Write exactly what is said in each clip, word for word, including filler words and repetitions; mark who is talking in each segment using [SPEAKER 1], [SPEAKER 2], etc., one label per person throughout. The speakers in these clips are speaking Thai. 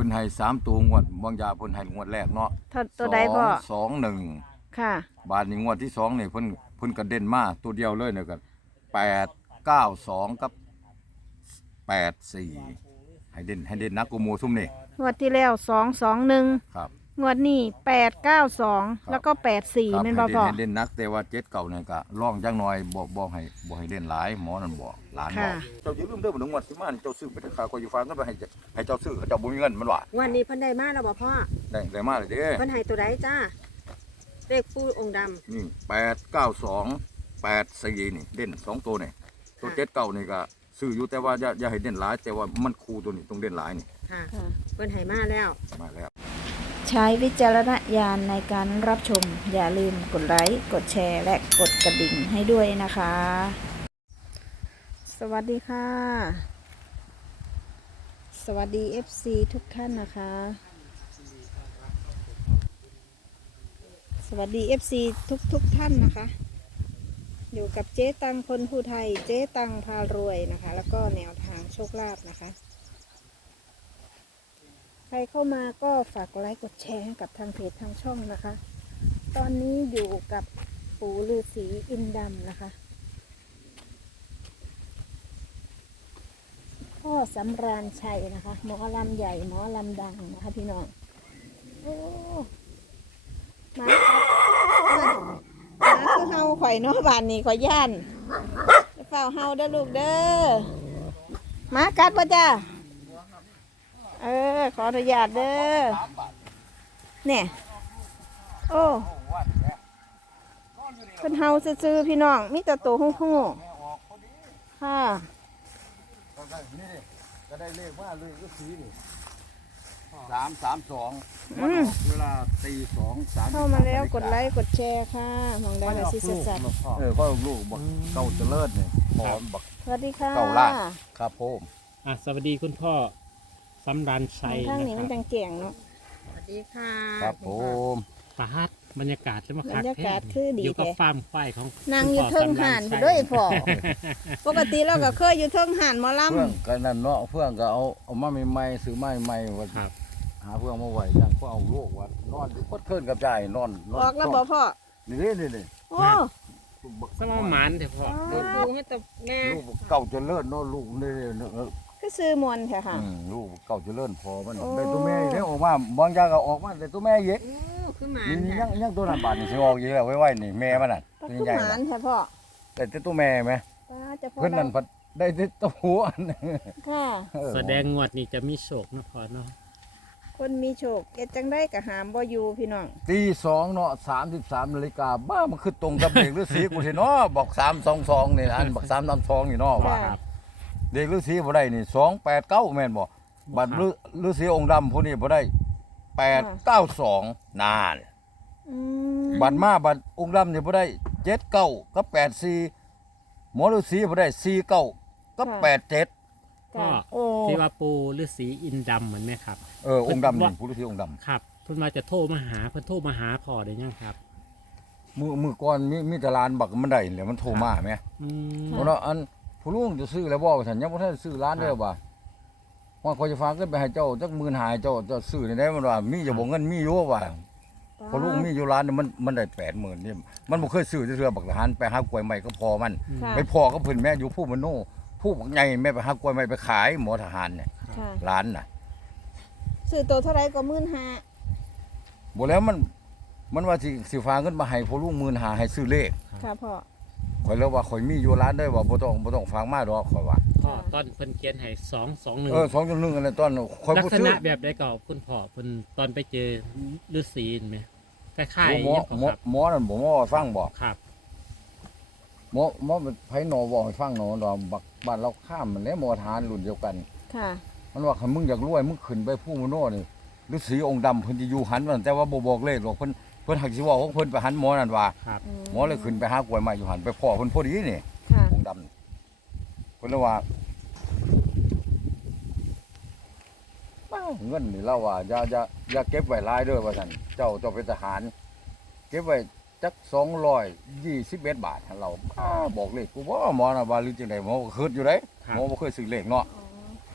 [SPEAKER 1] นให้สามตัวงวดบางยาเพิ่นให้งวดแรกเนาะ
[SPEAKER 2] ตัวใดพ่อ
[SPEAKER 1] สองหนึ่ง
[SPEAKER 2] ค่ะ
[SPEAKER 1] บาทนี้งวดที่สองนี่เพิ่นเพิ่นกระเด็นมาตัวเดียวเลยเนี่ยก็แปดเก้าสองกับแปดสี่ให้เด่นให้เด่นนักกูโมซุ่มนี่
[SPEAKER 2] งวดที่แล้วสองสองหนึ่ง
[SPEAKER 1] ครับ
[SPEAKER 2] งวดนี้แปดเก้าสองแล้วก็แปดสี่เป็นบ่พ่อ
[SPEAKER 1] ให้เด่นนักแต่ว่าเจ็ดเก่าเนี่ยก็ร่องจังหน่อยบ่บ่ให้บ่ให้เด่นหลายหมอนั่นบอกหลานบอกเจ้าอย่าลืมเด้อบ่ถึงงวดสิมานี่เจ้าซื้อไปราคาก็อยู่ฟังกันไปให้ให้เจ้าซื้อเจ้าบ่มีเงินมันว่า
[SPEAKER 3] วันนี้เพิ่นได้มาแล้วบ่พ่อ
[SPEAKER 1] ได้ได้มาเลยเด้
[SPEAKER 3] เพิ่นให้ตัวใดจ้าเลขปู่องค์ดำ
[SPEAKER 1] นี่แปดเก้าสองแปดสี่นี่เด่นสองตัวนี่ตัวเจ็ดเก่านี่ก็ซื้ออยู่แต่ว่าอย่าอย่าให้เด่นหลายแต่ว่ามันคูตัวนี้ต้องเด่นหลายนี่
[SPEAKER 3] ค่ะเพิ่นให้มาแล้ว
[SPEAKER 1] มาแล้ว
[SPEAKER 2] ใช้วิจารณญาณในการรับชมอย่าลืมกดไลค์กดแชร์และกดกระดิ่งให้ด้วยนะคะ สวัสดีค่ะ สวัสดี เอฟ ซี ทุกท่านนะคะ สวัสดี เอฟ ซี ทุกทุกท่านนะคะอยู่กับเจ๊ตังคนผู้ไทยเจ๊ตังพารวยนะคะแล้วก็แนวทางโชคลาภนะคะใครเข้ามาก็ฝากกดไลค์กดแชร์ให้กับทางเพจทางช่องนะคะตอนนี้อยู่กับปู่ฤาษีอินดำนะคะพ่อสำราญชัยนะคะหมอลำใหญ่หมอลำดังนะคะพี่น้องโอ้มาครับมาคือเฮาข่อยเนาะบ้านนี้ข่อยย่านเฝ้าเฮาเด้อลูกเด้อมากัดป่ะจ้าเออขออนุญาตเด้อเนี่ยโอ้เป็นเฮาซื่อๆพี่น้องมีแต่ตัวหูหูค่ะ
[SPEAKER 1] ก็ได้เลขว่าเลยก็สีนี่สามสามสองเวลาตีสองสาม
[SPEAKER 2] เข้ามาแล้วกดไลค์กดแชร์ค่ะมองได้แบบซีซัส
[SPEAKER 1] เออก็ลูกบักเก่าเจริญเนี่ยพอบัก
[SPEAKER 2] สวัสดีค่ะ
[SPEAKER 1] เก่าล่าครับผม
[SPEAKER 4] อ่ะสวัสดีคุณพ่อสำรันชัย
[SPEAKER 2] ทางนี้มันจังเก่งเนาะ
[SPEAKER 3] สวัสดีค่ะ
[SPEAKER 1] ครับผม
[SPEAKER 4] ปาดบรรยากาศจะมาคัก
[SPEAKER 2] บรรยากาศคือดี
[SPEAKER 4] อยู่กับฟาร์มควายของ
[SPEAKER 2] นางอยู่เทิงห่านด้วยพ่อปกติเราก็เคยอยู่เทิงห่านหมอลำ
[SPEAKER 1] เพื่อนกันนั่นเนาะเพื่อนก็เอาเอามาใหม่ๆซื้อมาใหม่ๆว่าหาเพื่อนมาไหวอย่างก็เอาลูกว่านอนอยู่ก็เทินกับใจนอน
[SPEAKER 2] ออกแล้วบ่พ่อ
[SPEAKER 1] นี่นี่นี่นี่
[SPEAKER 2] โอ้
[SPEAKER 4] สมองหมันเถอะพ่อ
[SPEAKER 3] ลูกปูให้ตบแม่
[SPEAKER 1] ลูกเก่าเจริญเนาะลูกนี่
[SPEAKER 2] คือซื้อมวนค่ะ
[SPEAKER 1] ลูกเก่าเจริญพอมันได้ตัวแม่เนี่ยออกมาบางอย่างก็ออกมาได้ตัวแม่เยอะ
[SPEAKER 3] คือหมา
[SPEAKER 1] นี่ยังยังตัวนั้นบาดนี่สิออกเยอะไว้ไว้นี่แม่มันน่ะ
[SPEAKER 2] ตัวใหญ่หมานค่ะพ่อ
[SPEAKER 1] แต่ตัวแม่ไหมเพิ่นนั่นพัดได้ตัวหัว
[SPEAKER 2] ค่ะ
[SPEAKER 4] แสดงงวดนี่จะมีโชคนะพ่อเนาะ
[SPEAKER 2] คนมีโชคเอ็ดจังได้กับหามบ่อยู่พี่น้อง
[SPEAKER 1] ตีสองเนาะสามสิบสามนาฬิกาบ้ามันคือตรงกับเด็กฤาษีกูสิเนาะบอกสามสองสองนี่อันบอกสามสามสองนี่เนาะว่าเด็กฤาษีบ่ได้นี่สองแปดเก้าแม่นบ่บัดฤาษีองค์ดำผู้นี้บ่ได้แปดเก้าสองนานบัดมาบัดองค์ดำนี่บ่ได้เจ็ดเก้ากับแปดสี่หมอฤาษีบ่ได้สี่เก้ากับแปดเจ็ด
[SPEAKER 4] ก็ที่ว่าปูฤาษีอินดำเหมือนไหมครับ
[SPEAKER 1] เออองค์ดำนี่ผู้ฤาษีองค์ดำ
[SPEAKER 4] ครับเพิ่นมาจะโทรมาหาเพิ่นโทรมาหาพ่อได้ยังครับ
[SPEAKER 1] มือมือก่อนมีมีแต่ลานบักมันได้แหละมันโทรมาแม่
[SPEAKER 4] อืม
[SPEAKER 1] เพราะว่าอันผู้ลุงจะซื้อแล้วบ่ท่านยังบ่ทันซื้อร้านเด้อบ่ว่าขอจะฝากเงินไปให้เจ้าจักหมื่นหาเจ้าเจ้าซื้อได้มันว่ามีจะบ่เงินมีอยู่ว่าพอลุงมีอยู่ร้านมันมันได้แปดหมื่นนี่มันบ่เคยซื้อเทื่อบักทหารไปหากล้วยใหม่ก็พอมันไปพอก็เพิ่นแม่อยู่ผู้มโนผู้บักใหญ่แม่ไปหากล้วยใหม่ไปขายหมอทหารเนี่ยร้านน่ะ
[SPEAKER 2] ซื้อตัวเท่าไรก็หมื่นห้า
[SPEAKER 1] บ่แล้วมันมันว่าสิสิฝากเงินมาให้พอลุงหมื่นห้าให้ซื้อเลข
[SPEAKER 2] ค่ะพ่อ
[SPEAKER 1] ข่อยแล้วว่าข่อยมีอยู่ร้านได้ว่าบ่ต้องบ่ต้องฝากมาดอกข่อยว่า
[SPEAKER 4] พ่อตอนเพิ่นเขียนให้สอง สอง หนึ่ง
[SPEAKER 1] เออสอง หนึ่งอันนั้นตอนข่อย
[SPEAKER 4] บ่ซื้อลักษณะแบบใดก็คุณพ่อเพิ่นตอนไปเจอฤาษีมั้ยคล้ายๆ
[SPEAKER 1] หมอหมอหมอนั่นบ่หมอฟังบ่
[SPEAKER 4] ครับ
[SPEAKER 1] หมอหมอไผหนอบ่ให้ฟังหนอดอกบักบ้านเราข้ามมันแล้วหมอทหารรุ่นเดียวกัน
[SPEAKER 2] ค่ะ
[SPEAKER 1] มันว่าคันมึงอยากรวยมึงขึ้นไปผู้มโนนี่ฤาษีองค์ดำเพิ่นสิอยู่หันมันแต่ว่าบ่บอกเลขหรอกเพิ่นเพิ่นหักสิว่าของเพิ่นไปหันหมอนั่นว่าหมอเลยขึ้นไปหากล้วยไม้อยู่หันไปพ่อเพิ่นพอดีนี่องค์ดำเพิ่นเลยว่าเงินนี่เราว่าอย่าอย่าอย่าเก็บไว้หลายเด้อว่าซั่นเจ้าเจ้าเป็นทหารเก็บไว้จักสองร้อยยี่สิบเอ็ดบาทเราบอกเลขกูบ่หมอน่ะว่าหรือจังได๋หมอก็คิดอยู่เด้หมอบ่เคยซื้อเลขเนาะ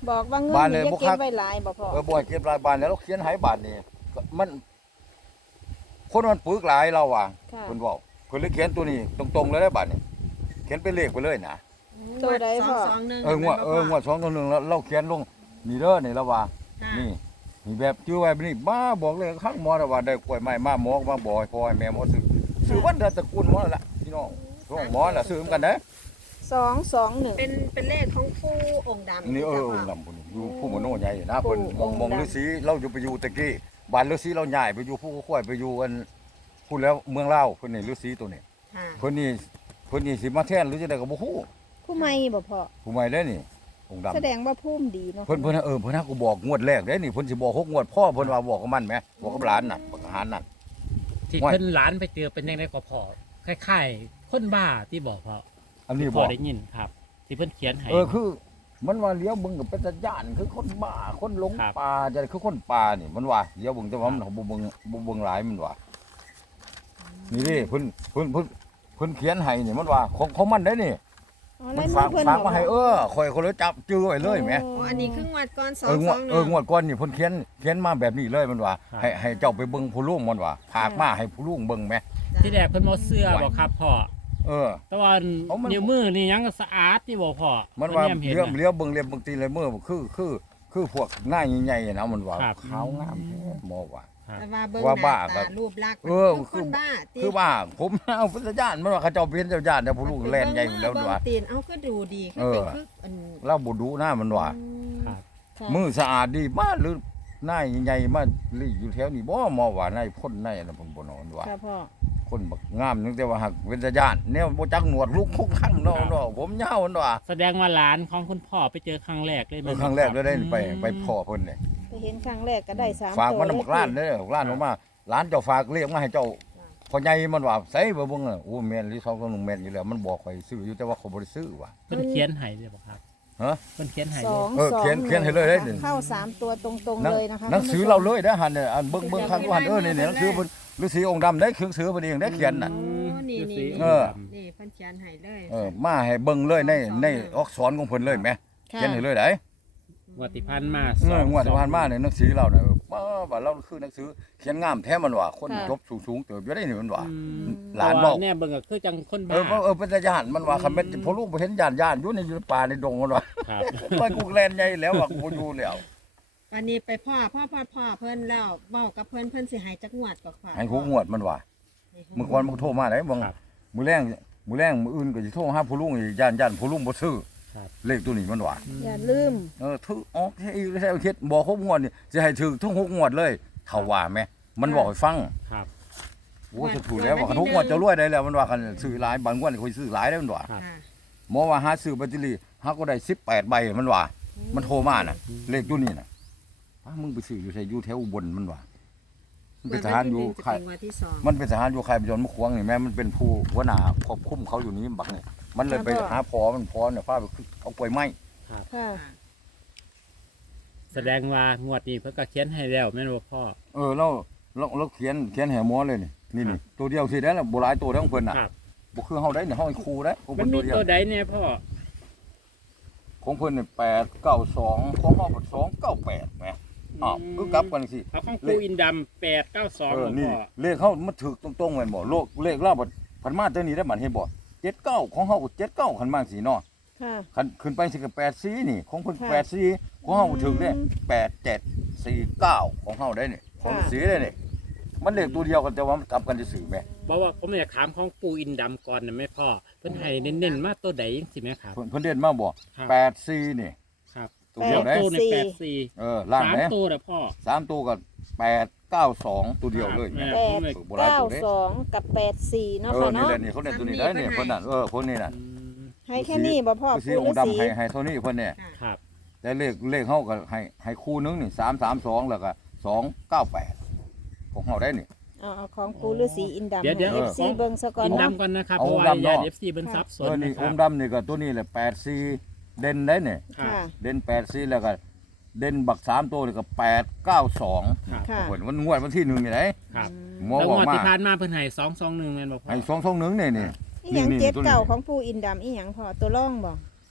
[SPEAKER 2] บอกว่าเงิน
[SPEAKER 1] บ้านเลย
[SPEAKER 2] นี่อย่า
[SPEAKER 1] บ่
[SPEAKER 2] เก็
[SPEAKER 1] คั
[SPEAKER 2] บ
[SPEAKER 1] ก
[SPEAKER 2] ไว้หลายบ่พ่อ
[SPEAKER 1] เออบ่ให้เก็บรายบานแล้วเราเขียนให้บานนี่ก็มัน คนมันปึกหลายเราว่า
[SPEAKER 2] ค่ะ
[SPEAKER 1] เพิ่นบอกเพิ่นเลยเขียนตัวนี้ตรงๆเลยได้บาดนี้เขียนเป็นเลขไปเลยนะ
[SPEAKER 2] ตัวใดพ่อ
[SPEAKER 3] สองหนึ่ง
[SPEAKER 1] เอองวดเอองวดสองตัวหนึ่งแล้วเราเขียนลงนี่เด้อนี่แล้วว่า
[SPEAKER 3] ค่ะ
[SPEAKER 1] นี่นี่แบบชื่อไว้นี่บ้าบอกเลยข้างหมอน่ะว่าได้กล้วยไม้มาหมอมาบ่ให้พ่อให้แม่หมอซื้อซื้อวันเดือนตระกูลหมอนั่นล่ะพี่น้องช่วงหมอน่ะซื้อเหมือนกันเด้
[SPEAKER 2] สองสองหนึ่ง
[SPEAKER 3] เป็นเป็นเลขของผู้องค์ดำ
[SPEAKER 1] นี่เออ
[SPEAKER 3] จ้ะพ่
[SPEAKER 1] ลำพุ่นอยู่ผู้มโนใหญ่นะเพิ่น
[SPEAKER 2] ผู้
[SPEAKER 1] มองมอง
[SPEAKER 2] องค์ดำ
[SPEAKER 1] ฤาษีเราอยู่ไปอยู่ตะกี้บ้านฤาษีเราย้ายไปอยู่ผู้ค่อยไปอยู่กันพูดแล้วเมืองลาวเพิ่นนี่ฤาษีตัวนี้
[SPEAKER 3] ค่ะ
[SPEAKER 1] เพิ่นนี่เพิ่นนี่สิมาแทนหรือจังได๋ก็บ่ฮู้
[SPEAKER 2] ผู้ไม่บ่พ่อ
[SPEAKER 1] ผู้ใหม่เด้นี่องค์ดำ
[SPEAKER 2] แสดงว่าภูมิดีเนาะ
[SPEAKER 1] เพิ่นเพิ่นเออเพิ่นให้กูบอกงวดแรกเด้นี่เพิ่นสิบอกหกงวดพ่อเพิ่นว่าบอกกับมันแหมบอกกับหลานน่ะบอกกับหลานน่ะ
[SPEAKER 4] ที่
[SPEAKER 1] ว่า
[SPEAKER 4] เพิ่นหลานไปเจอเป็นยังไงก็พอคล้ายๆคนบ้าที่บอกพอ
[SPEAKER 1] อันนี้
[SPEAKER 4] ที่
[SPEAKER 1] บ
[SPEAKER 4] พ
[SPEAKER 1] อ
[SPEAKER 4] อก ได้ยินครับ ที่เพิ่นเขียนให้
[SPEAKER 1] เออคือ มันว่าเลี้ยวเบิ่งกับเป็นสัญญาณคือคนบ้าคนหลง
[SPEAKER 4] ครับ
[SPEAKER 1] ป่าจะคือคนป่านี่มันว่าเลี้ยวเบิ่งแต่ว่ามันบ่เบิ่งบ่เบิ่งหลายมันว่านี่ดิเพิ่นเพิ่นเพิ่นเพิ่นเขียนให้นี่มันว่าของของมันได้นี่
[SPEAKER 2] อ๋อ
[SPEAKER 1] มัน
[SPEAKER 2] เล่น
[SPEAKER 1] ฝาก
[SPEAKER 2] เพิ่น
[SPEAKER 1] ฝาก
[SPEAKER 2] บ
[SPEAKER 1] มาให้เออข่อยก็เลยจับจื้อไว้เลยแหม
[SPEAKER 3] โอ้อันนี้คืองวดก่อนสอ
[SPEAKER 1] เอง อง
[SPEAKER 3] ส
[SPEAKER 1] ว
[SPEAKER 3] อ
[SPEAKER 1] ด
[SPEAKER 3] งห
[SPEAKER 1] เอ
[SPEAKER 3] นึ่
[SPEAKER 1] อง งวดก่อนนี่เพิ่นเขียนเขียนมาแบบนี้เลยมันว่า
[SPEAKER 4] ครับ
[SPEAKER 1] ให้ให้เจ้าไปเบิ่งผู้ลุงมันว่าฝากมาให้ผู้ลุงเบิ่งแหม
[SPEAKER 4] ที่แรกเพิ่นบ่เสื้อบอกครับพ่อ
[SPEAKER 1] เออ
[SPEAKER 4] แต่ว่า
[SPEAKER 1] เอามัน
[SPEAKER 4] นิ้วมือนี่ยังสะอาดที่บอกพ่อ
[SPEAKER 1] มันว่า
[SPEAKER 4] แเห็น
[SPEAKER 1] เลี้ยว
[SPEAKER 4] น่ะ
[SPEAKER 1] เลี้ยวเบิ่งเลี้ยวเบิ่งตีเลยมือคือคือคือพวกหน้าใหญ่ๆนะมันว่า
[SPEAKER 4] ครับ
[SPEAKER 1] ขาวงามแท้หมอว่า
[SPEAKER 3] แต่ว่าเบิ่ง
[SPEAKER 1] ว่า
[SPEAKER 3] ห
[SPEAKER 1] บ้า
[SPEAKER 3] น้า
[SPEAKER 1] ครั
[SPEAKER 3] ตา
[SPEAKER 1] บ
[SPEAKER 3] รูปลักษณ์
[SPEAKER 1] เออ
[SPEAKER 3] มันคือคนบ้าติ
[SPEAKER 1] คือว่าผมเอาพุทธญาณมันว่าเขาเจ้าเป็นเจ้าญาติแต่ผู้ลูกแล่นใหญ่อยู่แล้ว
[SPEAKER 3] เบิ่ง
[SPEAKER 1] ว่า
[SPEAKER 3] ตีนเอาคือดูดีคือ
[SPEAKER 1] เออ
[SPEAKER 3] เป็นคืออัน
[SPEAKER 1] เราบ่ดูหน้ามันว่า
[SPEAKER 4] ครับ
[SPEAKER 2] ค่ะ
[SPEAKER 1] มือสะอาดดีมากหรือหน้าใหญ่ๆมาลีอยู่แถวนี้บ่หมอว่าในพ่นในน่ะผมบ่นอนว่า
[SPEAKER 2] ค่ะพ่อ
[SPEAKER 1] คนบักงามนึงแต่ว่าหักเป็นญาติแนวบ่จักหนวดลุกคุกคังเนาะเนาะผมยาวมันว่า
[SPEAKER 4] แสดงว่าหลานของคุณพ่อไปเจอครั้งแรกเลย
[SPEAKER 1] เออครั้งแรกเลยได้ไปไปพ่อเพิ่นนี่
[SPEAKER 2] ไปเห็นครั้งแรกก็ได้สาม
[SPEAKER 1] ฝากมัน
[SPEAKER 2] ตัว
[SPEAKER 1] บักล้านเด้อบักล้านออกมาหลานเจ้าฝากเรียกมาให้เจ้าพ่อใหญ่มันว่าใส่บ่เบิ่งน่ะโอ้แม่นหรือสองตัวนึงแม่นอยู่แล้วมันบอกข่อยซื้ออยู่แต่ว่าเขาบ่ได้ซื้อว่ะ
[SPEAKER 4] เพิ่นเขียนให้เลยบอกครับ
[SPEAKER 1] ฮะ
[SPEAKER 4] เพิ่นเขียนให้
[SPEAKER 2] ส
[SPEAKER 4] เล
[SPEAKER 2] อย ง
[SPEAKER 1] เออ
[SPEAKER 2] สอง
[SPEAKER 1] เขียนเขียนให้เลยได้
[SPEAKER 2] นะคะ
[SPEAKER 1] ดิ
[SPEAKER 2] เข้าสามตัวตรงๆ
[SPEAKER 1] หนัง
[SPEAKER 2] เลยนะคะ
[SPEAKER 1] หนังสือเราเลยเด้อหันเนี่ยอันเบิ่งเบิ่งข้างกูหันเออนี่นี่หนังสือเพิ่นฤาษีองค์ดำได้เครื่องสือเพิ่นเองได้เขียนน่ะ
[SPEAKER 3] โอ้นี่นี่
[SPEAKER 1] เออ
[SPEAKER 3] นี่เพิ่นเขียนให้เลย
[SPEAKER 1] เออมาให้เบิ่งเลยในในอักษรของเพิ่นเลยแหม
[SPEAKER 2] ค่ะ
[SPEAKER 1] เขียนให้เลยได้
[SPEAKER 4] งวดที่ผ่านมา
[SPEAKER 1] เอองวดที่ผ่านมาเนี่ยหนังสือเราเนี่ยว่าว่าเราคือหนังสือเขียนงามแท้มันว่าคนจบสูงๆเติบอยู่ได้นี่มันว่า
[SPEAKER 4] อืม
[SPEAKER 1] หลาน
[SPEAKER 4] เพ
[SPEAKER 1] บอ
[SPEAKER 4] ระ
[SPEAKER 1] ก
[SPEAKER 4] ว่เนี่ยเบิ่งก็คือจังคน
[SPEAKER 1] เอ
[SPEAKER 4] บ้า
[SPEAKER 1] อเออเป็นญาติมันว่าคันแม่นพอลูกบ่เห็นญาติญาติอยู่ในอยู่ในป่าในดงมันว่า
[SPEAKER 4] ครับ
[SPEAKER 1] ไปกูแลนใหญ่แล้วว่ากูบ่อยู่แล้ว
[SPEAKER 3] วันนี้ไปพ่อพ่อพ่อพ่อเพิ่นแล้วเว้ากับเพิ่นเพิ่นสิให้จักงวดก็ค่ะ
[SPEAKER 1] ให้กูงวดมันว่ามื้อก่อนมันโทรมาได้บ่
[SPEAKER 4] ครับ
[SPEAKER 1] มื้อแรงมื้อแรงมื้ออื่นก็สิโทรหาผู้ลุงอีกย่านย่านผู้ลุงบ่ซื้อ
[SPEAKER 4] ครับ
[SPEAKER 1] เลขตัวนี้มันว่า
[SPEAKER 2] อย่าลืม
[SPEAKER 1] เออถือออกให้อีกแล้วเฮ็ดบอกหกงวดนี่สิให้ถือทั้งหกงวดเลยเท่าว่าแม่มันบอกให้ฟัง
[SPEAKER 4] ครับ
[SPEAKER 1] โอ้จะถูกแล้วว่าคันหกงวดจะรวยได้แล้วมันว่าคันซื้อหลายบางงวดค่อยซื้อหลายได้มันว่า
[SPEAKER 4] ครับ
[SPEAKER 3] ค่ะ
[SPEAKER 1] หมอว่าหาซื้อแบตเตอรี่หาก็ได้สิบแปดใบมันว่า มันโทรมาน่ะ เลขตัวนี้น่ะอ้ามึงไปซื้ออยู่ไสอยู่แถวอุบลมันว่ามันเป็นทหารอยู่
[SPEAKER 3] จะ
[SPEAKER 1] ค่าย
[SPEAKER 3] เป็นงวดที่สอง
[SPEAKER 1] มันเป็นทหารอยู่ค่ายประยนต์มะขวางนี่แม่มันเป็นผู้หัวหน้าควบคุมเขาอยู่นี่บักนี่มันเลยไปหาพอมันพอเนี่ยพาไปเอากล้วยไม้
[SPEAKER 2] ค่ะ
[SPEAKER 3] ค่ะ
[SPEAKER 4] แสดงว่างวดนี้เพิ่นก็เขียนให้แล้วแม่นบ่พ่อ
[SPEAKER 1] เออเราเราเราเขียนเขียนแห่หมอเลยนี่นี่นี่ตัวเดียวสิได้แล้วบ่หลายตัวเด้อของเพิ่นน่ะ
[SPEAKER 4] ครับ
[SPEAKER 1] บ่คือเฮาได้เนี่ยเฮาให้ครูได้ของ
[SPEAKER 4] มั
[SPEAKER 1] เพิ่
[SPEAKER 4] น
[SPEAKER 1] น
[SPEAKER 4] มี
[SPEAKER 1] ตัวเดียว
[SPEAKER 4] ตัวใดเนี่ยพ่อ
[SPEAKER 1] ของเพิ่นนี่แปดเก้าสองของเฮาเป็นสองเก้าแปดแหมอ้าวคือกลับกันสิ
[SPEAKER 4] เอาของปูอินดำแปดเก้าสอง
[SPEAKER 1] เออ
[SPEAKER 4] ของ
[SPEAKER 1] นี่
[SPEAKER 4] พ่อ
[SPEAKER 1] เลขเฮามันถูกตรงๆแม่นบ่โลกเลขเราบัดพันมาตัวนี้ได้บัดเห็นบ่เจ็ดเก้าของเฮาก็เจ็ดเก้าคันมาสิเนาะ
[SPEAKER 2] ค่ะ
[SPEAKER 1] คันขึ้นไปสิก็แปดสี่นี่ ของเพิ่น
[SPEAKER 2] ค่ะ
[SPEAKER 1] แปดสี่ของเฮาก็ถูกเด้
[SPEAKER 2] อืม
[SPEAKER 1] แปดเจ็ดสี่เก้าของเฮาได้นี่ของ
[SPEAKER 2] ค่ะ
[SPEAKER 1] สีได้นี่มันเลขตัวเดียวกันแต่ว่ามันกลับกันซื่อๆแหม่
[SPEAKER 4] บอกว่าผมอยากถามของปูอินดำก่อนนะแม่พ่อเพิ่นให้เน้นๆมาตัวใดจังซี่แม่ครับ
[SPEAKER 1] เพิ่นเพิ่นเด่นมาบ่
[SPEAKER 4] ครับ
[SPEAKER 1] แปดสี่นี่
[SPEAKER 4] ครับ
[SPEAKER 1] ตัวเดียว
[SPEAKER 2] แป
[SPEAKER 1] ได้
[SPEAKER 2] ด
[SPEAKER 4] ตัวในแปดสี่
[SPEAKER 1] เออล่าง
[SPEAKER 4] สาม
[SPEAKER 1] เด้
[SPEAKER 4] ตัวนะพ่อ
[SPEAKER 1] สามตัวก็แปดเก้าสองตัวเดียวเลย
[SPEAKER 4] แม่
[SPEAKER 2] แปด
[SPEAKER 1] เออโบราณ
[SPEAKER 2] เก้า
[SPEAKER 1] ตัวเด้
[SPEAKER 2] สองกับแปดสี่เนาะ
[SPEAKER 1] เออ
[SPEAKER 2] ค่ะ
[SPEAKER 1] นี่
[SPEAKER 2] เนาะ
[SPEAKER 1] แหละนี่เขาเด่นตัวนี้ได้เนี่ยคนนั้นเออคนนี้น่ะ
[SPEAKER 4] อืม
[SPEAKER 2] ให้แค่นี้บ่พ่อ
[SPEAKER 1] คือสี
[SPEAKER 2] ปู
[SPEAKER 1] อง
[SPEAKER 2] ฤา
[SPEAKER 1] ค์ดำ
[SPEAKER 2] ษี
[SPEAKER 1] ให้ให้เท่านี้เพิ่นเนี่ย
[SPEAKER 3] ค่ะ
[SPEAKER 4] ครับ
[SPEAKER 1] แต่เลขเลขเฮาก็ให้ให้คู่นึงนี่สามสามสองแล้วก็สองเก้าแปดของเฮาได้นี่
[SPEAKER 2] เอาเอาของปูฤาษีอินดำ
[SPEAKER 4] เดี๋ยวเดี๋ยว
[SPEAKER 2] ให้ เอฟซีเบิ่งซะก่อน
[SPEAKER 4] อิน
[SPEAKER 2] เนาะ
[SPEAKER 4] ดำก่อนนะครับ
[SPEAKER 1] เอา
[SPEAKER 4] เพราะว่า
[SPEAKER 1] ดำเนาะ
[SPEAKER 4] ญาติเอฟซีเพิ่นซับส
[SPEAKER 1] เอน อนี่
[SPEAKER 4] นะค
[SPEAKER 1] อ
[SPEAKER 4] รับ
[SPEAKER 1] งค์ดำนี่ก็ตัวนี้แหละแปดสี่เด่นได้เนี่ย
[SPEAKER 4] ครับ
[SPEAKER 2] ค่ะ
[SPEAKER 1] เด่นแปดสี่แล้วก็เด่นบักสามตัวนี่ก็แปดเก้าสอง
[SPEAKER 4] ครับ
[SPEAKER 2] ค่ะ
[SPEAKER 1] เพิ่นมันงวดวันที่หนึ่งนี่ไหน
[SPEAKER 4] ครับ
[SPEAKER 1] หมอ
[SPEAKER 4] แล้ว
[SPEAKER 1] บอก
[SPEAKER 4] งวด
[SPEAKER 1] มา
[SPEAKER 4] ที่ผ่านมาเพิ่นให้สองสองหนึ่งแม่นบ่พ่อ
[SPEAKER 1] ให้สองสองหนึ่งนี่นี่
[SPEAKER 2] อีหยัง
[SPEAKER 1] นี่
[SPEAKER 2] เจ็ด
[SPEAKER 1] ตัวนี้
[SPEAKER 2] เก่าของปูอินดำอีหยังพ่อตัวร่องบ่
[SPEAKER 1] ฮ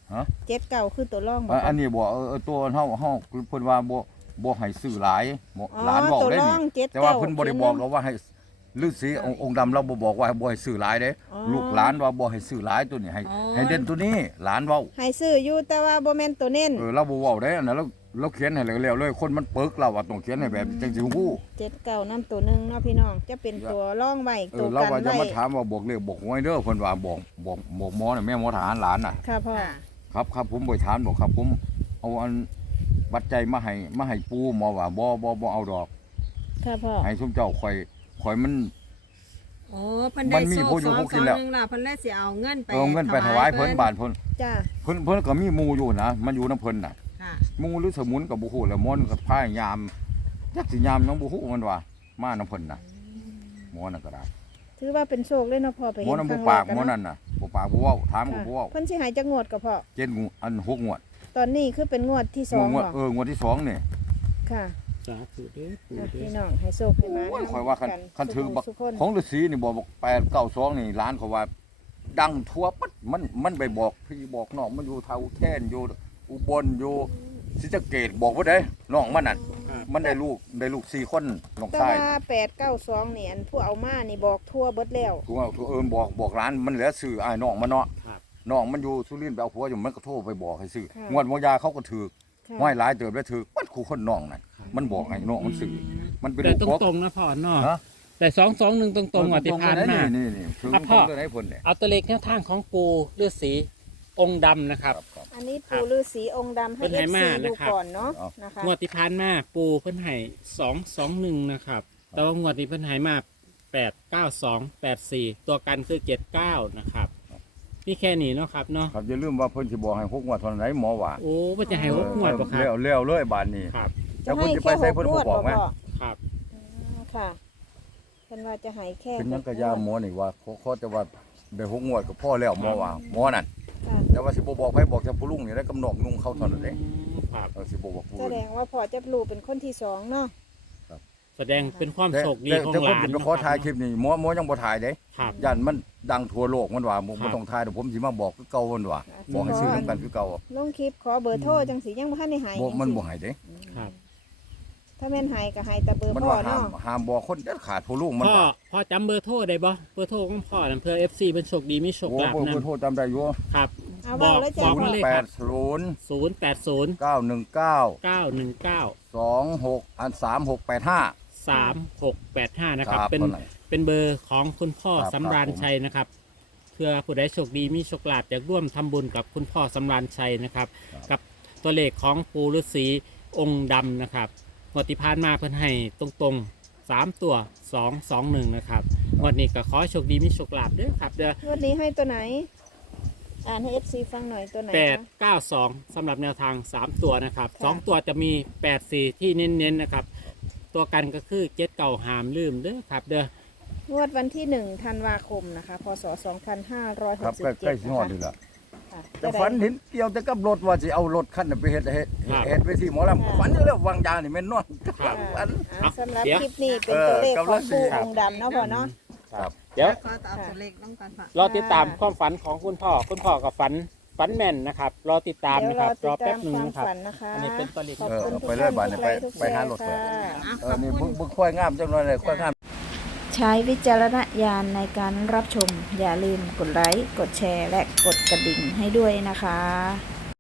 [SPEAKER 1] ฮะ
[SPEAKER 2] เจ็ดเก้าคือตัวร่องบ่
[SPEAKER 1] อ่ะ
[SPEAKER 2] พ่
[SPEAKER 1] อั
[SPEAKER 2] อน
[SPEAKER 1] นี้บ่เออเออตัวเฮาเฮาเพิ่นว่าบ่บ่ให้ซื้อหลายบ่
[SPEAKER 2] อ๋อ
[SPEAKER 1] หลานบอก
[SPEAKER 2] ตัว
[SPEAKER 1] ได้
[SPEAKER 2] ร่
[SPEAKER 1] นี่
[SPEAKER 2] องเจ็ด
[SPEAKER 1] แต่ว่า
[SPEAKER 2] เก้า
[SPEAKER 1] เพิ่นบ่ได้บอกเราว่าให้ฤาษีองค์องค์ดำเราบ่บอกว่าให้บ่ให้ซื้อหลายเด้
[SPEAKER 2] อ๋อ
[SPEAKER 1] ลูกหลานว่าบ่ให้ซื้อหลายตัวนี้ให้
[SPEAKER 3] อ๋อ
[SPEAKER 1] ให้เด่นตัวนี้หลานเว้า
[SPEAKER 2] ให้ซื้ออยู่แต่ว่าบ่แม่นตัวเน้น
[SPEAKER 1] เออเราบ่เว้าได้อันนั้นเราเราเขียนให้แล้วๆเลยคนมันปึกเราว่าต้องเขียนให้แบบจังสิฮู้
[SPEAKER 2] เจ็ดเก้านํตัวหนึงเนาะพี่น้องจะเป็นตัวร่องไว้
[SPEAKER 1] เอ
[SPEAKER 2] ตัว
[SPEAKER 1] อเรา
[SPEAKER 2] กัน
[SPEAKER 1] ว่าจะ
[SPEAKER 2] ไว้
[SPEAKER 1] มาถามว่าบอกเลขบอกหวยเด้อเพิ่นว่าบอกบอกบอกหมอน่ะแม่หมอทหารหลานน่ะ
[SPEAKER 2] ค่ะพ่อ
[SPEAKER 3] ค่ะ
[SPEAKER 1] ครับครับผมบ่ถามบอกครับผมเอาอันบัตรใจยมาให้มาให้ปูหมอว่าบ่บ่บ่เอาดอก
[SPEAKER 2] ค่ะพ่อ
[SPEAKER 1] ให้ซุมเจ้าข่อยข่อยมัน
[SPEAKER 3] โอ้เพิ่น
[SPEAKER 1] มั
[SPEAKER 3] ได้
[SPEAKER 1] นมี
[SPEAKER 3] โชค
[SPEAKER 1] ผู้อยู่
[SPEAKER 3] สอง
[SPEAKER 1] ผู้
[SPEAKER 3] ส
[SPEAKER 1] กิ
[SPEAKER 3] อน ง
[SPEAKER 1] แล้ว
[SPEAKER 3] หนึงแล้วเพิ่นเลยสิเอาเงินไป
[SPEAKER 1] เอาเงินไปถวายเพิ่นบาทเพิ่น
[SPEAKER 2] จ้า
[SPEAKER 1] เพิ่นเพิ่นก็มีหมู่อยู่นะมันอยู่นํเพิ่นน่ะ
[SPEAKER 3] ค่ะ
[SPEAKER 1] หมู่หรือสมุนก็บ่ฮู้แล้วมอนก็พยายามจักสิยามยังบ่ฮู้มันว่ามานํเพิ่นน่ะหมอนั่นก็ได้
[SPEAKER 2] ถือว่าเป็นโชคเลยเนาะพ่อไป
[SPEAKER 1] หมอ
[SPEAKER 2] เห็น
[SPEAKER 1] นั่น
[SPEAKER 2] ค
[SPEAKER 1] บ่
[SPEAKER 2] รั้ง
[SPEAKER 1] ปาก
[SPEAKER 2] แร
[SPEAKER 1] หมอ
[SPEAKER 2] เนาะ
[SPEAKER 1] นั่นน่ะบ่ปากบ่เว้าถามก็
[SPEAKER 2] ค่ะ
[SPEAKER 1] บ่เว้า
[SPEAKER 2] เพิ่นสิใหายจักงวดก็พ่อ
[SPEAKER 1] เจ็ดงูอันหกงวด
[SPEAKER 2] ตอนนี้คือเป็นงวดที่สอง
[SPEAKER 1] งวด
[SPEAKER 2] บ่
[SPEAKER 1] เอองวดที่สองนี่
[SPEAKER 2] ค่ะ
[SPEAKER 4] สาธุเด้อปู่
[SPEAKER 2] อ่ะ
[SPEAKER 4] เด้
[SPEAKER 2] พี่
[SPEAKER 4] อ
[SPEAKER 2] น้องให้โชคให้มา
[SPEAKER 1] โอ้ยข่อยว่าคันคันถือบัก
[SPEAKER 2] สุขคน
[SPEAKER 1] ของฤาษีนี่บอกบอกแปดเก้าสองนี่ร้านเขาว่า ดังทั่วปั๊ดมันมันไปบอกพี่บอกน้องมันอยู่เท่าแท่นอยู่อุบลอยู่ศรีสะเกษบอกว่าได้น้องมันน่ะมันได้ลูกได้ลูกสี่คนน้อง
[SPEAKER 2] แต่
[SPEAKER 1] ชาย
[SPEAKER 2] ว่าแปดเก้าสองนี่อันผู้เอามานี่บอกทั่วเบิดแล้ว
[SPEAKER 1] ถูกเอาถูกเอิญบอกบอกร้านมันเหลือสื่อไอ้ายน้องมันเนาะ
[SPEAKER 4] ครับ
[SPEAKER 1] น้องมันอยู่สุรินทร์ไปเอาผัวอยู่มันก็โทรไปบอกให้ซื้อ
[SPEAKER 2] ค่ะ
[SPEAKER 1] งวดมอยาเขาก็ถือ
[SPEAKER 2] ค่ะ
[SPEAKER 1] ห้อยหลายเติบแล้วถือปัดคู่คนน้องนั่นมันบอกให้น้องมันสื่อมันเป็น
[SPEAKER 4] แต่
[SPEAKER 1] ลูก
[SPEAKER 4] ตรง
[SPEAKER 1] บอก
[SPEAKER 4] ตรงๆนะพ่อเนาะ
[SPEAKER 1] ฮะ
[SPEAKER 4] แต่สองสองหนึ่งตรงตรงๆอ่ะที่ผ่านมา
[SPEAKER 1] นี่นี่ถึง
[SPEAKER 4] อ่ะ
[SPEAKER 1] ต
[SPEAKER 4] พ่
[SPEAKER 1] ร
[SPEAKER 4] อ
[SPEAKER 1] งตัวไหนเพิ่นเนี่ย
[SPEAKER 4] เอาตัวเลขแนวทางของปูฤาษีองค์ดำนะครับ
[SPEAKER 1] ครับ
[SPEAKER 2] อันนี้ปู่ฤาษีองค์ดำให้
[SPEAKER 4] เพิ่
[SPEAKER 2] เอน ฟ
[SPEAKER 4] ให้
[SPEAKER 2] ซี
[SPEAKER 4] มา
[SPEAKER 2] ดู
[SPEAKER 4] นะครับ
[SPEAKER 2] ก่อนเนาะ
[SPEAKER 1] เอา
[SPEAKER 2] นะคะ
[SPEAKER 4] งวดที่ผ่านมาปูเพิ่นให้สองสองหนึ่งนะครับ แต่ว่างวดนี้เพิ่นให้มาแปดเก้าสองแปดสี่ตัวกันคือเจ็ดเก้านะครับนี่แค่นี้เนาะครับเนาะ
[SPEAKER 1] ครับอย่าลืมว่าเพิ่นสิบอกให้หกงวดเท่านั้นหมอว่า
[SPEAKER 4] โอ้ว่าจะให้หกงวดป่ะครั
[SPEAKER 1] เลี้ยว
[SPEAKER 4] บ
[SPEAKER 1] เลี้ยวเลยบานนี้
[SPEAKER 4] ครับ
[SPEAKER 1] แล้วเพิ่นจะไปใส่เพิ่นบ่บอกไหม
[SPEAKER 4] ครับ
[SPEAKER 2] อืมค่ะเพิ่นว่าจะให้แค่
[SPEAKER 1] เป็นหยังกะ
[SPEAKER 2] ห
[SPEAKER 1] ยา
[SPEAKER 2] งวด
[SPEAKER 1] หมอนี่ว่าเขาเขาจะว่าได้หกงวดก็พอแล้วหมอว่าหมอนั่น
[SPEAKER 2] ค่ะ
[SPEAKER 1] แต่ว่าสิบ่บอกไผบอกแต่ผู้ลุงนี่ได้กำนองนุ่งเข้าเท่านั้นเด้
[SPEAKER 4] ครับ
[SPEAKER 1] เออสิบ่บอกผู้
[SPEAKER 2] แส
[SPEAKER 1] อื่น
[SPEAKER 2] ดงว่าพ่อจะรู้เป็นคนที่สองเนาะ
[SPEAKER 4] แสดงเป็นความ
[SPEAKER 1] แต่
[SPEAKER 4] โชคดี
[SPEAKER 1] แต่
[SPEAKER 4] ของ
[SPEAKER 1] แต่
[SPEAKER 4] ห
[SPEAKER 1] คน
[SPEAKER 4] ลาน
[SPEAKER 1] จะไปขอถ่ายคลิปนี่หมอหมอยังบ่ถ่ายเด้
[SPEAKER 4] ครับ
[SPEAKER 1] ย่านมันดังทั่วโลกมันว่าบ่
[SPEAKER 4] ครับ
[SPEAKER 1] บ่ต้องถ่ายเดี๋ยวผมสิมาบอกคือเก่ามันว่าบอกให้ซื้อนํกันคือเก่า
[SPEAKER 2] ลงคลิปขอเบอร์โทรจังสียังบ่ทันได้ให้
[SPEAKER 1] บ่มันบ่
[SPEAKER 2] จังสิ
[SPEAKER 1] ให้เด้
[SPEAKER 4] ครับ
[SPEAKER 2] ถ้าแม่นให้ก็ให้แต่เบอร์
[SPEAKER 1] มัน
[SPEAKER 2] พ่อ
[SPEAKER 1] ว่าห้าม
[SPEAKER 2] เนาะ
[SPEAKER 1] ห้ามบอกคนเด็ดขาดผู้ลุงมัน
[SPEAKER 4] พ่อ
[SPEAKER 1] ว่า
[SPEAKER 4] พ่อจำเบอร์โทรได้บ่เบอร์โทรของพ่อนั่นเพื่อ เอฟ ซี เป็นโชคดีมีโชค
[SPEAKER 1] โอ้
[SPEAKER 4] ลาภ
[SPEAKER 1] บ่
[SPEAKER 4] นั่
[SPEAKER 1] บ่
[SPEAKER 4] น
[SPEAKER 1] โทษจำได้อยู่
[SPEAKER 4] ครับ
[SPEAKER 2] เอา
[SPEAKER 4] บอ
[SPEAKER 2] เว้าก แล้วจ้ะ
[SPEAKER 4] บอก
[SPEAKER 2] พ่อ
[SPEAKER 4] มาเลย
[SPEAKER 1] แป
[SPEAKER 4] ครับ
[SPEAKER 1] ดศูนย์
[SPEAKER 4] ศูนย์แปดศูนย์
[SPEAKER 1] เก้าหนึ่งเก้า
[SPEAKER 4] เก้าหนึ่งเก้า
[SPEAKER 1] สองหกอันสามหกแปดห้า
[SPEAKER 4] สามหกแปดห้านะครับ
[SPEAKER 1] ครับ
[SPEAKER 4] เป็น
[SPEAKER 1] เท่าไหร่
[SPEAKER 4] เป็นเบอร์ของคุณพ่อ
[SPEAKER 1] ครับ
[SPEAKER 4] สำราญ
[SPEAKER 1] ครับผม
[SPEAKER 4] ชัยนะครับเพื่อผู้ใดโชคดีมีโชคลาภอยากร่วมทำบุญกับคุณพ่อสำราญชัยนะครับ กับตัวเลขของปูฤาษีองค์ดำนะครับงวดที่ผ่านมาเพิ่นให้ตรงๆสามตัวสองสองหนึ่งนะครับงวันนี้ก็ขอให้โชคดีมีโชคลาภเด้อครับเด้อ
[SPEAKER 2] งวดนี้ให้ตัวไหน อ่านให้ เอฟ ซี ฟังหน่อยตัวไหน
[SPEAKER 4] แปด
[SPEAKER 2] คะ
[SPEAKER 4] เก้าสองสำหรับแนวทางสามตัวนะครับ
[SPEAKER 2] ค่ะ
[SPEAKER 4] สองตัวจะมีแปดสี่ที่เน้นๆนะครับ ตัวกันก็คือเจ็ดเก่าหามลืมเด้อครับเด้อ
[SPEAKER 2] งวดวันที่หนึ่งธันวาคมนะคะ พศสองพันห้าร้อยห
[SPEAKER 1] ครั
[SPEAKER 2] ก
[SPEAKER 1] บ
[SPEAKER 2] สิบ
[SPEAKER 1] ใกล้
[SPEAKER 2] เจ็
[SPEAKER 1] ใกล้
[SPEAKER 2] ด
[SPEAKER 1] สิ
[SPEAKER 2] นะ
[SPEAKER 1] ฮอด
[SPEAKER 2] คะ
[SPEAKER 1] นี่ล่ะ
[SPEAKER 2] ค่ะ
[SPEAKER 1] แต่ฝันเห็นเกี่ยวแต่กับรถว่าสิเอารถคันน่ะไปเฮ็ดเฮ็ดเฮ็ดไว้ที่หมอลำฝันอยู่แล้ววางยานี่แม่นนอน
[SPEAKER 4] ครับ
[SPEAKER 1] ฝัน
[SPEAKER 2] อ่าสำหรับ
[SPEAKER 4] เดี๋ยว
[SPEAKER 2] คลิปนี้เป็นตัวเลข
[SPEAKER 1] เออ
[SPEAKER 2] ของ
[SPEAKER 1] กำลังสิ
[SPEAKER 2] ผู้
[SPEAKER 1] ครับ
[SPEAKER 2] องค์ดำเนาะพ่อเนาะ
[SPEAKER 1] ครับ
[SPEAKER 4] เดี๋ยว
[SPEAKER 3] ขอเอาตัวเลขต้องการฝาก
[SPEAKER 4] รอติดตามความฝันของคุณพ่อ คุณพ่อกับฝันฝันแม่นนะครับ รอติดตาม
[SPEAKER 2] เดี๋ยว
[SPEAKER 4] นะ
[SPEAKER 2] ร
[SPEAKER 4] ค
[SPEAKER 2] อ
[SPEAKER 4] รับ ร
[SPEAKER 2] ติ
[SPEAKER 4] อ
[SPEAKER 2] ด
[SPEAKER 4] แป๊
[SPEAKER 2] ตา
[SPEAKER 4] บ
[SPEAKER 2] ม
[SPEAKER 4] หนึ่ง
[SPEAKER 2] ความ
[SPEAKER 4] นะครับ
[SPEAKER 2] ฝันนะคะ
[SPEAKER 4] อันนี้เป็นตัวเลข
[SPEAKER 2] ขอบ
[SPEAKER 1] เออ
[SPEAKER 2] คุณ
[SPEAKER 1] เอา
[SPEAKER 2] ทุก
[SPEAKER 1] ไปเลย
[SPEAKER 2] ท่าน
[SPEAKER 1] บาดนี้
[SPEAKER 2] ทุก
[SPEAKER 1] ไป
[SPEAKER 2] ไลค์ทุก
[SPEAKER 1] ไปหารถ
[SPEAKER 2] แช
[SPEAKER 1] ก่อน
[SPEAKER 2] ร์ค่ะ
[SPEAKER 3] อ่ะ
[SPEAKER 1] เอ
[SPEAKER 3] ขอ
[SPEAKER 1] อบ นี่
[SPEAKER 3] คุ
[SPEAKER 1] เบิ่
[SPEAKER 3] ณ
[SPEAKER 1] งเบิ่งค่อยงามจังเลยค่อยงาม
[SPEAKER 2] ใช้วิจารณญาณในการรับชม อย่าลืมกดไลค์ กดแชร์ และกดกระดิ่งให้ด้วยนะคะ